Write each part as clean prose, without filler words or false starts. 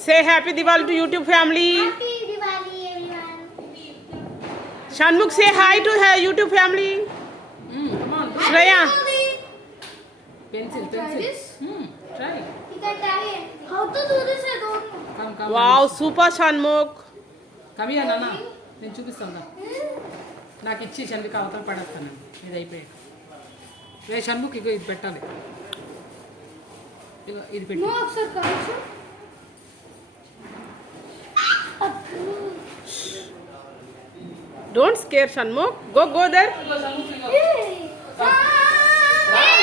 Say happy Diwali to YouTube family. Happy Diwali, everyone. Shanmukh, say hi to her YouTube family. Come on. Shreya. Pencil. Try. You can try it. How to do this? I don't know. Come. Wow, super Shanmukh. Come here, Nana. నేను చూపిస్తాను నాకు ఇచ్చి చంద్రిక అవతల పడేస్తాను ఇది అయిపోయి రే షణ్ముఖ్ ఇగో ఇది పెట్టాలి ఇగో ఇది పెట్టు No, sir, correction. Don't scare Shanmukh. Go there. ఇగో షణ్ముఖ్ ఇగో Hey!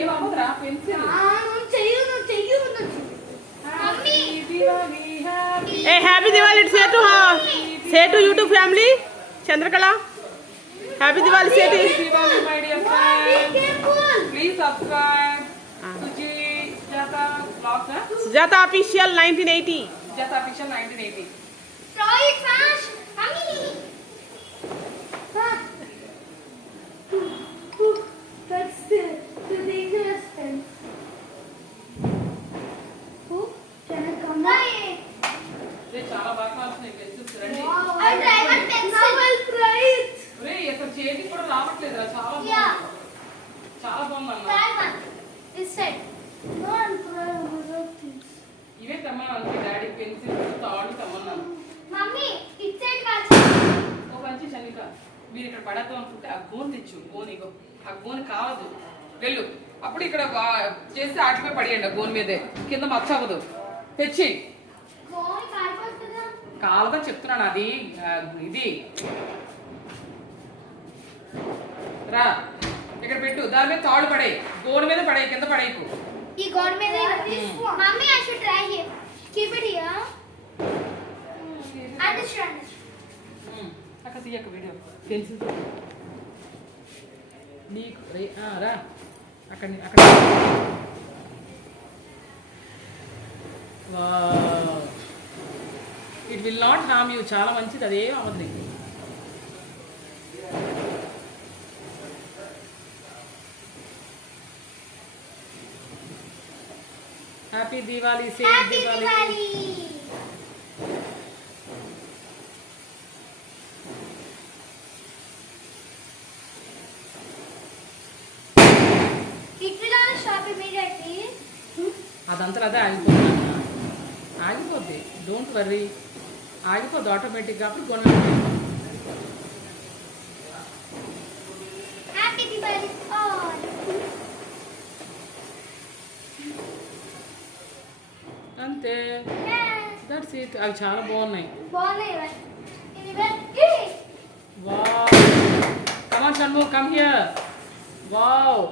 ఏం అవ్వదురా pencil Mummy. Hey, happy Diwali. Say to her. Say to YouTube family. Chandrakala. Happy Diwali. Say to Diwali, my dear Be friends. careful. Please subscribe. Suji Jata vlogs, Sujata Official 1980. Jata Official 1980. Throw it fast. Mummy. That's the dangerous thing. Who? Can I come back? రే చాలా బాగా వస్తున్నాయి పెన్సిల్స్ రండి I'll try one pencil. Now I'll try it. రే ఇక్కడ చేతికి కూడా రావట్లేదురా చాలా Yeah. బాగుంది చాలా బాగుంది అన్న Try one. This side. No, I'll try another thing. ఇవే తెమ్మన్నాను మీ డాడీ పెన్సిల్స్ తాడు తెమ్మన్నాను Mummy, it's side watch. ఒక మంచి చనిక మీరు ఇక్కడ పడతాం అనుకుంటే ఆ గోన్ తెచ్చు గోన్ ఇగో ఆ గోన్ కావదు వెళ్ళు అప్పుడు ఇక్కడ చేసి ఆటిపై పడేయండి ఆ గోన్ మీదే కింద మచ్చవదు తెచ్చి Phone కాలిపోతుందా? కాలుగా చెప్తున్నాను అది ఇది రా ఇక్కడ పెట్టు దాని మీద తాడు పడే గోన్ మీద పడే కింద పడేకు ఈ గోడ మీద mummy I should try here. Keep it here. Understand. అక్కడ తీయక వీడియో పెన్సిల్ నీకు రా అక్కడ it will not harm you చాలా మంచిది అదేం అవ్వదు నీకు హ్యాపీ Diwali safe Happy Diwali Diwali. It will not stop immediately. అదంతా అదే ఆగిపోతుంది ఆగిపోద్ది డోంట్ వర్రీ ఆగిపోద్ది ఆటోమేటిక్గా అప్పుడు కొనాలి Happy Diwali all. అంతే దట్స్ ఇట్ అవి చాలా బాగున్నాయి బాగున్నాయి వావ్ కమాన్ Shanmukh come here wow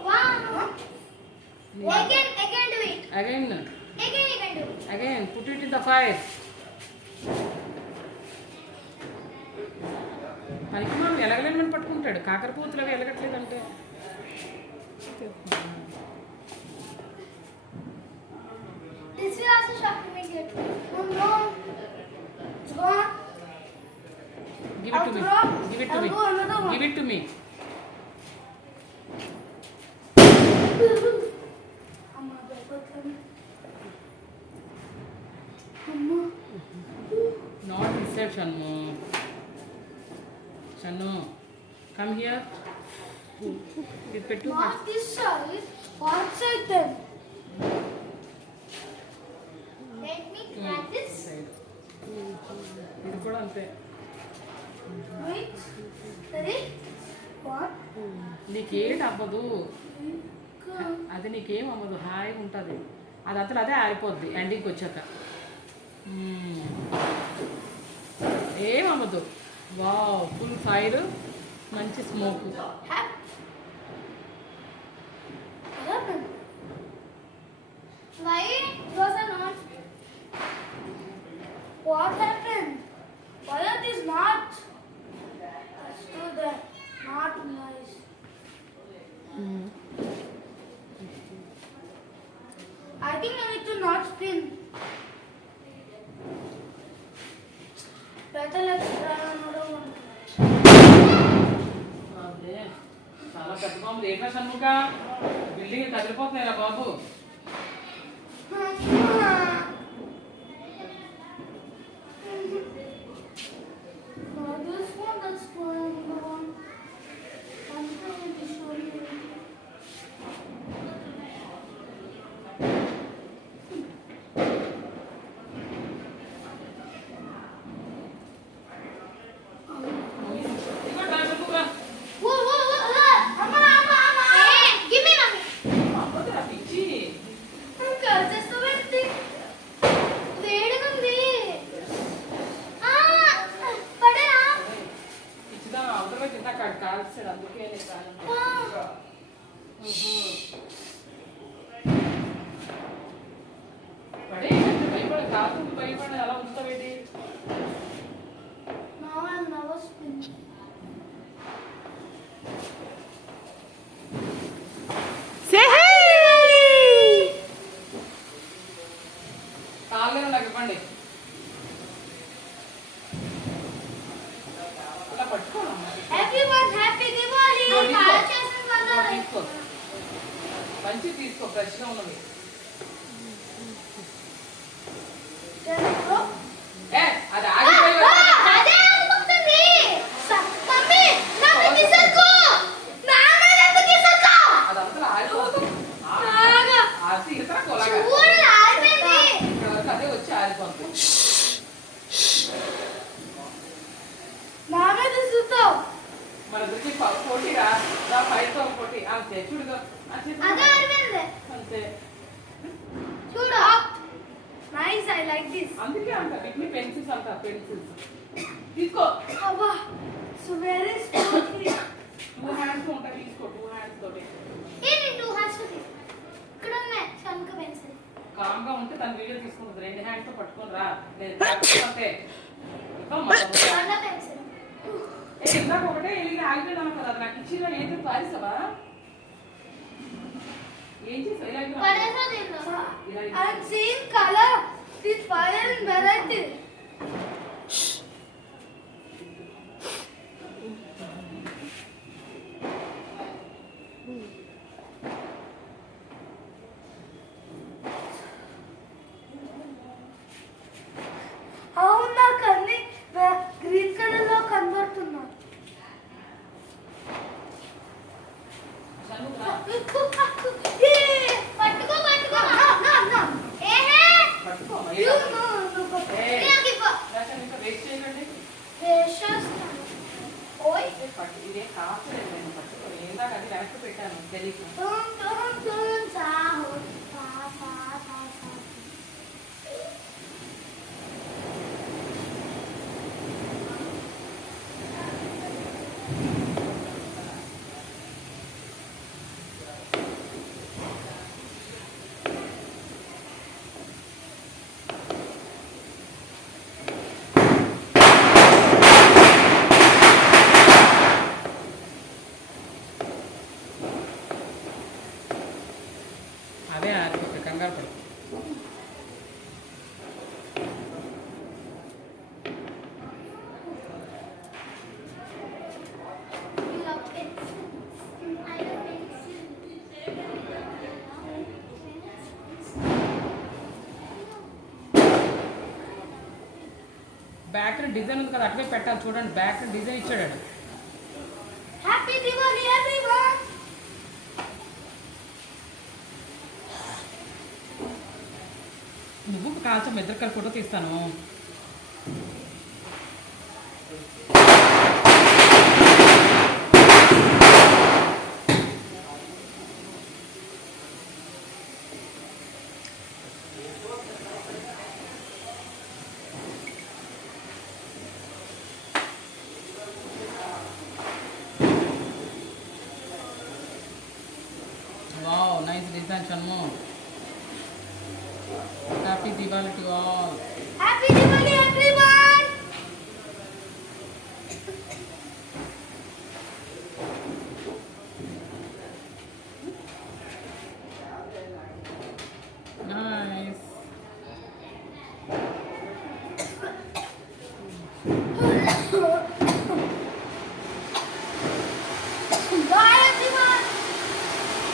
Again do it. Again Again you can do. Again put it in the fire పనికి మనం ఎలగలేమని పట్టుకుంటాడు కాకరపూతులు అవి ఎలగట్లేదంటే This will also shock immediately. Oh no. It's gone. Give it to me give it to me I'll go another one. Give it to me Amma, భయపడతాను. Amma. Not this Shanmu Shannu come here ఇది పెట్టు Not this side. Outside then. Let me try this. ఇది కూడా అంతే Wait. Ready? One. నీకేం అవ్వదు Go. అది నీకేం అవ్వదు హాయిగా ఉంటుంది అది అసలు అదే ఆరిపోద్ది ఎండింగ్కి వచ్చాక ఏం అవ్వదు వావ్ ఫుల్ ఫైర్ మంచి smoke What happened? Why those are not? What happened? Why are these not? Let's do that. Not nice. I think I need to not spin. Better let's try another one. అదే చాలా పెద్ద బాంబులు ఏంటా షణ్ముఖ బిల్డింగ్ కదిలిపోతున్నాయిరా బాబు పడే భయపడ కాదు భయపడ అలా ఉంచుతావేంటి Now I'll never spin. Say hi. కాళ్ళు నాకు ఇవ్వండి అలా పట్టుకోవాలమ్మా Everyone, happy Diwali! తీసుకో. Kalachasam kada. తీసుకో మంచి తీసుకో ఫ్రెష్గా ఉన్నది Bro. ఏ అది ఆగిపోయి అదే అనుకుంటుంది. మమ్మీ నాకు కిసకు. నాన్న నాకు కిసకు. అదంతా ఆగిపోతుంది నాగా. ఆర్తి ఇతర కొలగా చూడు ఆరిపోయింది. ఇక్కడ వరకు అదే వచ్చి ఆగిపోతుంది నాన్న కిసకు. మన ఇద్దరికి పోటీరా దా ఫైట్ పోటీ అంతే చూడుగా అదే ఆరిపోయింది. అంతే చూడు. Nice, I like this. అందుకే అంట వీటిని పెన్సిల్స్ అంట పెన్సిల్స్ తీసుకో అబ్బా, సో వెరీ స్మూత్లీ. 2 హ్యాండ్స్ ఉంటాయి తీసుకో 2 హ్యాండ్స్ తోటి ఏంటి 2 హ్యాండ్స్ ఇక్కడ ఉన్నాయి శంఖ పెన్సిల్. కామ్గా ఉంటే తన వీడియో తీసుకుంటుంది 2 హ్యాండ్స్ తో పట్టుకొని రా నేను అంతే ఇవ్వమ్మా అన్న పెన్సిల్. ఇందాక ఒకటే వెళ్ళి ఆగిపోయినా కదా అది నాకు ఇచ్చిన ఏంటి పారిసవా ఏం చేసావు ఇలా అయిపోయినా? పడేసా దీంట్లో. ఇలా I'm seeing color. This fire and variety. అవునా కన్నీ గ్రీన్ కలర్ లో కనబడుతున్నా. షణ్ముఖ్ రా. పట్టుకో పట్టుకో. నా ఏహే పట్టుకోమ్మా, యు ఇలా. నో ఏయ్. నాకు ఇవ్వ. లేకపోతే ఇంకా వేస్ట్ చేయకండి వేసేస్తాను. ఓయ్ ఇదే కావట్లేదు నేను పట్టుకో ఇందాక అది వెనక్కి పెట్టాను తెలియదు tum tum tum సాహో సా సా సా సా. అదే కంగారు పడు You love pencils. I love pencils. Back design ఉంది కదా అటువే పెట్టాలి చూడండి బ్యాక్ డిజైన్ ఇచ్చాడు Happy Diwali, everyone! నువ్వు కాల్చం ఇద్దరు కలిసి ఫోటో తీస్తాను Wow, nice design, Shanmu. Happy Diwali to all. Happy Diwali,